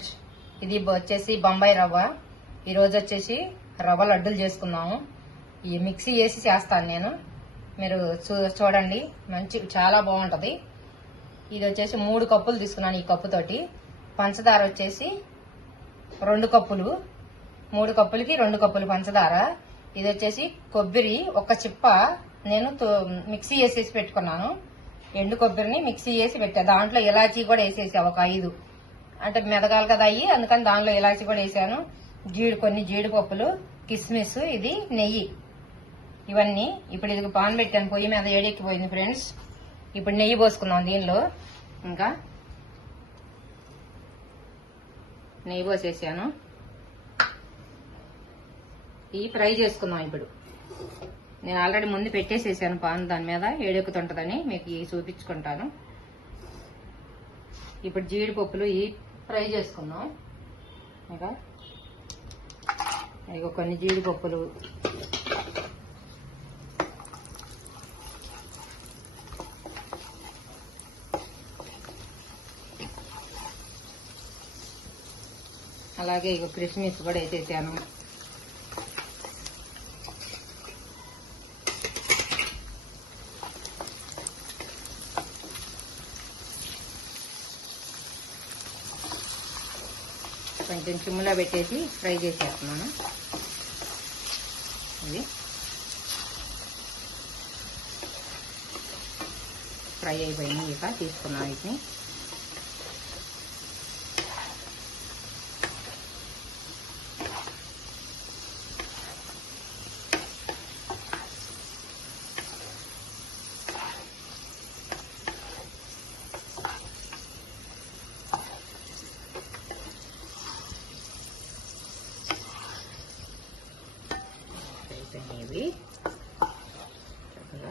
Friends, ఇది వచ్చేసి బొంబాయి రవ్వ. ఈరోజు వచ్చేసి రవ్వ లడ్డూలు చేసుకున్నాము. ఈ మిక్సీ వేసి చేస్తాను నేను, మీరు చూడండి. చాలా బాగుంటుంది. ఇది వచ్చేసి 3 కప్పులు తీసుకున్నాను. ఈ కప్పుతోటి పంచదార వచ్చేసి 2 కప్పులు, 3 కప్పులకి 2 కప్పులు పంచదార. ఇది వచ్చేసి కొబ్బరి ఒక చిప్ప నేను మిక్సీ వేసేసి పెట్టుకున్నాను. ఎండు కొబ్బరిని మిక్సీ వేసి పెట్టా. దాంట్లో ఇలాచీ కూడా వేసేసా ఒక 5, అంటే మెదగాలి కదా అయ్యి, అందుకని దాంట్లో ఇలాచీ కూడా వేసాను. కొన్ని జీడిపప్పులు, కిస్మిస్, ఇది నెయ్యి, ఇవన్నీ. ఇప్పుడు ఇది పాన్ పెట్టాను, పొయ్యి మీద ఏడెక్కిపోయింది ఫ్రెండ్స్. ఇప్పుడు నెయ్యి పోసుకుందాం దీనిలో. ఇంకా నెయ్యి పోసేసాను. ఇవి ఫ్రై చేసుకుందాం. ఇప్పుడు నేను ఆల్రెడీ ముందు పెట్టేసేసాను పాన్, దాని మీద ఏడెక్కుతుంటదని మీకు చూపించుకుంటాను. ఇప్పుడు జీడిపప్పులు ఇవి ఫ్రై చేసుకుందాం. ఇంకా ఇక కొన్ని జీడిపప్పులు, అలాగే ఇక కిస్మిస్ కూడా వేసేసాను. కొంచెం చిమ్ములో పెట్టేసి ఫ్రై చేసేస్తున్నాను. ఇది ఫ్రై అయిపోయింది. ఇక తీసుకున్నాం వీటిని. ఇవి చక్కగా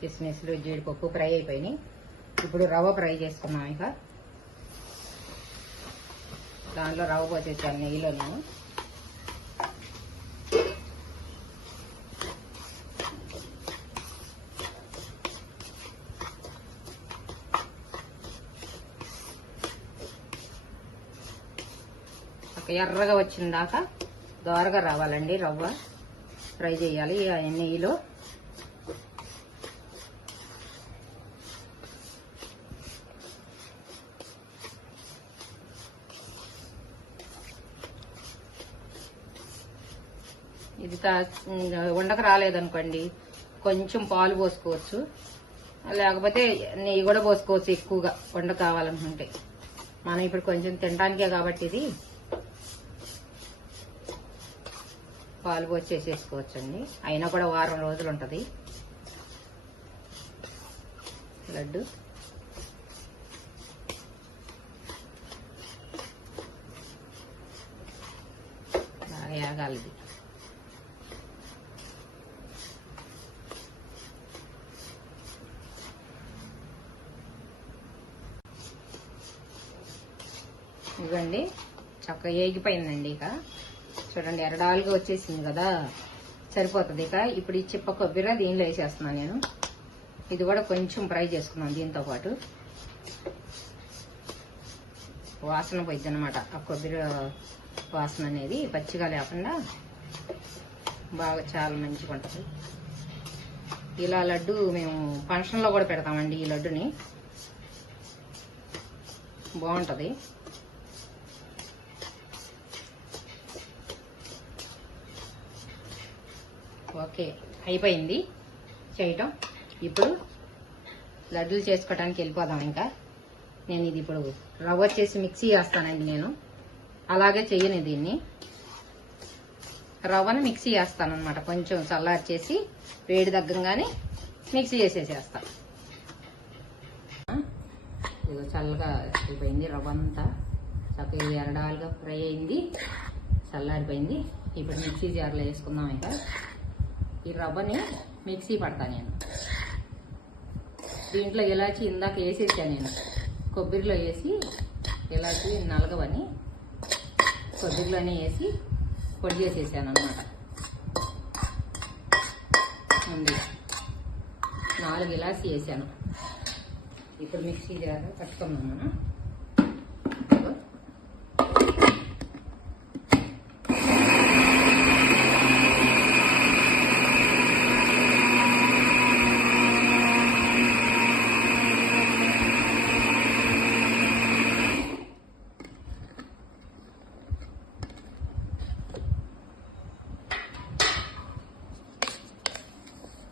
కిస్మిస్లు, జీడిపప్పు ఫ్రై అయిపోయినాయి. ఇప్పుడు రవ్వ ఫ్రై చేసుకున్నాం. ఇక దాంట్లో రవ్వ పోసేసాను నెయ్యిలో నేను. ఎర్రగా వచ్చిన దాకా దోరగా రావాలండి. రవ్వ ఫ్రై చేయాలి నెయ్యిలో. ఇది ఉండక రాలేదనుకోండి, కొంచెం పాలు పోసుకోవచ్చు, లేకపోతే నెయ్యి కూడా పోసుకోవచ్చు ఎక్కువగా వండ కావాలనుకుంటే. మనం ఇప్పుడు కొంచెం తినడానికే కాబట్టి ఇది పాలు పోసి చేసేసుకోవచ్చండి. అయినా కూడా వారం రోజులు ఉంటుంది లడ్డు. బాగా యాగాలి ఇది. ఇదిగోండి చక్కగా ఏగిపోయిందండి. ఇక చూడండి ఎరడాలుగా వచ్చేసింది కదా, సరిపోతుంది. ఇక ఇప్పుడు ఈ చిప్ప కొబ్బరి దీనిలో వేసేస్తున్నాను నేను. ఇది కూడా కొంచెం ఫ్రై చేసుకున్నాను. దీంతో పాటు వాసన పోయిద్ది అనమాట. ఆ కొబ్బరి వాసన అనేది పచ్చిగా లేకుండా బాగా చాలా మంచిగా ఉంటుంది. ఇలా లడ్డు మేము ఫంక్షన్లో కూడా పెడతామండి. ఈ లడ్డుని బాగుంటుంది. ఓకే, అయిపోయింది చేయటం. ఇప్పుడు లడ్డూలు చేసుకోవడానికి వెళ్ళిపోదాం. ఇంకా నేను ఇది ఇప్పుడు రవ్వ వచ్చేసి మిక్సీ వేస్తానండి. నేను అలాగే చెయ్యను, దీన్ని రవ్వను మిక్సీ వేస్తాను అనమాట. కొంచెం చల్లార్చేసి వేడి తగ్గంగానే మిక్సీ చేసేసేస్తాను. ఇది చల్లగా అయిపోయింది. రవ్వ అంతా చక్కగా ఎరడాలుగా ఫ్రై అయింది, చల్లారిపోయింది. ఇప్పుడు మిక్సీ జార్లో వేసుకుందాం. ఇంకా ఈ రవ్వని మిక్సీ పడతాను నేను. దీంట్లో ఇలాచి ఇందాక వేసేసాను నేను. కొబ్బరిలో వేసి ఇలాచి నలగవని కొబ్బరిలోనే వేసి పొడి చేసేసాను అనమాట. ముందు 4 ఇలాచి వేసాను. ఇప్పుడు మిక్సీ జార్ కట్టుకుందాం మనం.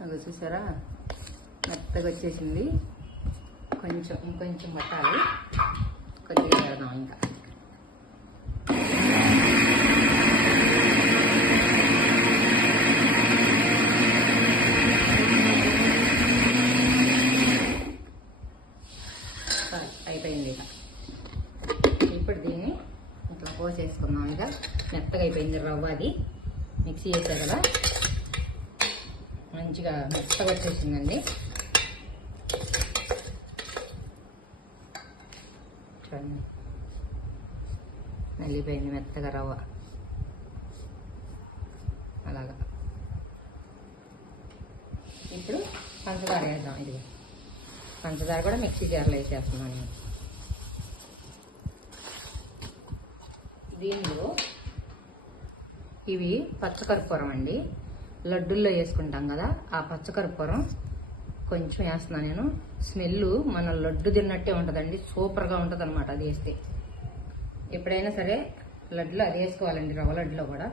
అది చూసారా, మెత్తగా వచ్చేసింది. ఇంకొంచెం పట్టాలి, కొద్దిగా పెడదాం ఇంకా. అయిపోయింది ఇక. ఇప్పుడు దీన్ని ఇట్లా పోసేసుకుందాం. ఇక మెత్తగా అయిపోయింది రవ్వ, అది మిక్సీ చేసా కదా, మంచిగా మెత్తగా వచ్చేసిందండి. చూడండి, నలిపోయింది మెత్తగా రవ్వ అలాగా. ఇప్పుడు పంచదార వేద్దాం. ఇది పంచదార కూడా మిక్సీ జార్లో వేసేస్తున్నాను నేను. దీనిలో ఇవి పచ్చకర్పూరం అండి, లడ్డుల్లో వేసుకుంటాం కదా, ఆ పచ్చకర్పూరం కొంచెం వేస్తున్నాను నేను. స్మెల్ మన లడ్డు తిన్నట్టే ఉంటుందండి, సూపర్గా ఉంటుంది అనమాట అది వేస్తే. ఎప్పుడైనా సరే లడ్డులో అది వేసుకోవాలండి, రవ్వ లడ్డులో కూడా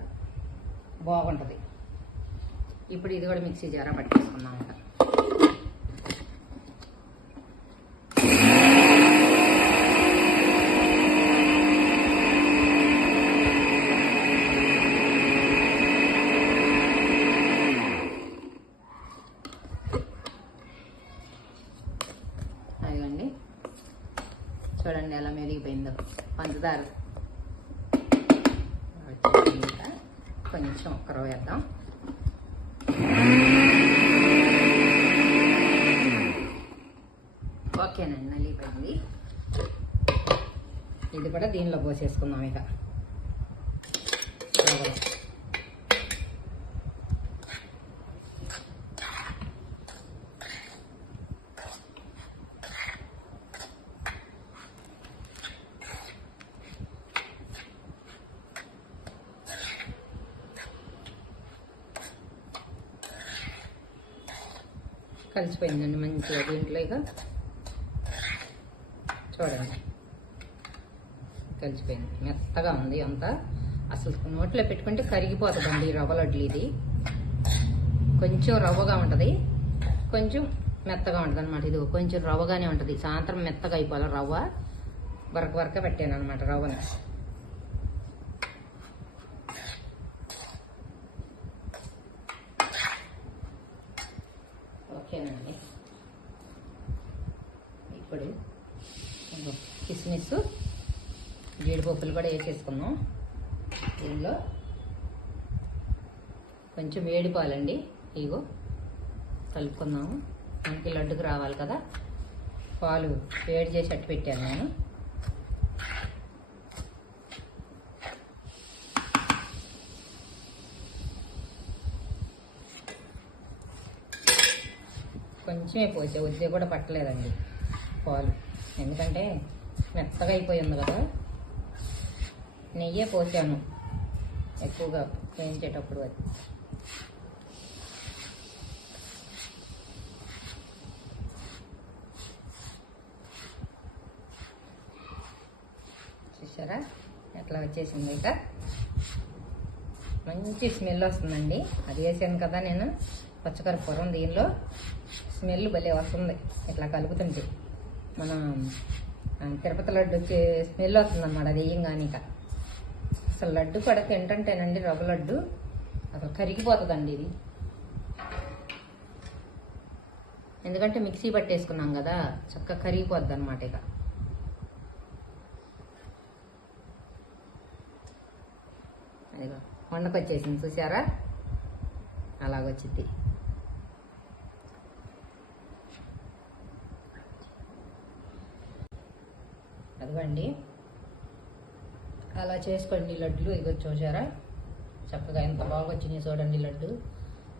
బాగుంటుంది. ఇప్పుడు ఇది కూడా మిక్సీ జారా పట్టేసుకున్నాం ఇంకా. అదిగండి, చూడండి ఎలా మెరిగిపోయిందో పంచదార. కొంచెం ఒక్కరో వేద్దాం. ఓకేనండి, నలిగిపోయింది. ఇది కూడా దీనిలో పోసేసుకుందాం ఇక. కలిసిపోయిందండి మంచిగా దీంట్లో. ఇక చూడండి, కలిసిపోయింది, మెత్తగా ఉంది అంతా. అసలు నోట్లో పెట్టుకుంటే కరిగిపోతుందండి ఈ రవ్వ లడ్లు. ఇది కొంచెం రవ్వగా ఉంటుంది, కొంచెం మెత్తగా ఉంటుంది అనమాట. ఇది కొంచెం రవ్వగానే ఉంటుంది, సాయంత్రం మెత్తగా అయిపోవాలి రవ్వ. వరక పెట్టాను అనమాట రవ్వని. ఓకేనండి, ఇప్పుడు కిస్మిస్ జీడిపప్పులు కూడా వేసేసుకున్నాం. దీనిలో కొంచెం వేడిపాలండి, ఇగో కలుపుకుందాము. మనకి లడ్డుకు రావాలి కదా, పాలు వేడి చేసి అట్టు పెట్టాను నేను. కొంచెమే పోసే, వద్దే కూడా పట్టలేదండి పాలు, ఎందుకంటే మెత్తగా అయిపోయింది కదా. నెయ్యే పోసాను ఎక్కువగా వేయించేటప్పుడు. అది చూసారా ఎట్లా వచ్చేసింది. ఇక మంచి స్మెల్ వస్తుందండి, అది వేసాను కదా నేను పచ్చకర్పూరం. దీనిలో స్మెల్ భలే వస్తుంది ఇట్లా కలుపుతుంటే. మన తిరుపతి లడ్డు వచ్చే స్మెల్ వస్తుంది అన్నమాట అది వేయంగానే. ఇక అసలు లడ్డు కూడా తింటుంటేనండి, రవ్వ లడ్డు అసలు కరిగిపోతుందండి ఇది. ఎందుకంటే మిక్సీ పట్టేసుకున్నాం కదా, చక్కగా కరిగిపోద్ది అనమాట. ఇక అదిగో వండకొచ్చేసింది చూసారా, అలాగొచ్చింది. అదిగోండి, అలా చేసుకోండి లడ్లు. ఇదిగో చూసారా చక్కగా ఎంత బాగా వచ్చినాయి చూడండి లడ్డు.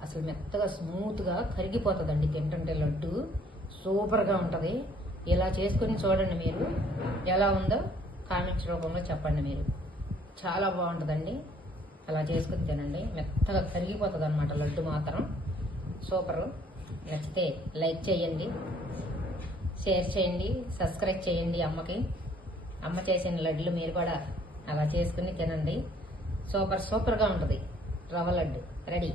అసలు మెత్తగా స్మూత్గా కరిగిపోతుందండి తింటుంటే లడ్డు, సూపర్గా ఉంటుంది. ఇలా చేసుకుని చూడండి. మీరు ఎలా ఉందో కామెంట్స్ రూపంలో చెప్పండి. మీరు చాలా బాగుంటుందండి. అలా చేసుకుని తినండి. మెత్తగా కరిగిపోతుంది అనమాట లడ్డు మాత్రం. సూపరు. నచ్చితే లైక్ చేయండి, షేర్ చేయండి, సబ్స్క్రైబ్ చేయండి. అమ్మ చేసిన లడ్డులు మీరు కూడా అలా చేసుకుని తినండి. సూపర్గా ఉంటుంది. రవ్వ లడ్డు రెడీ.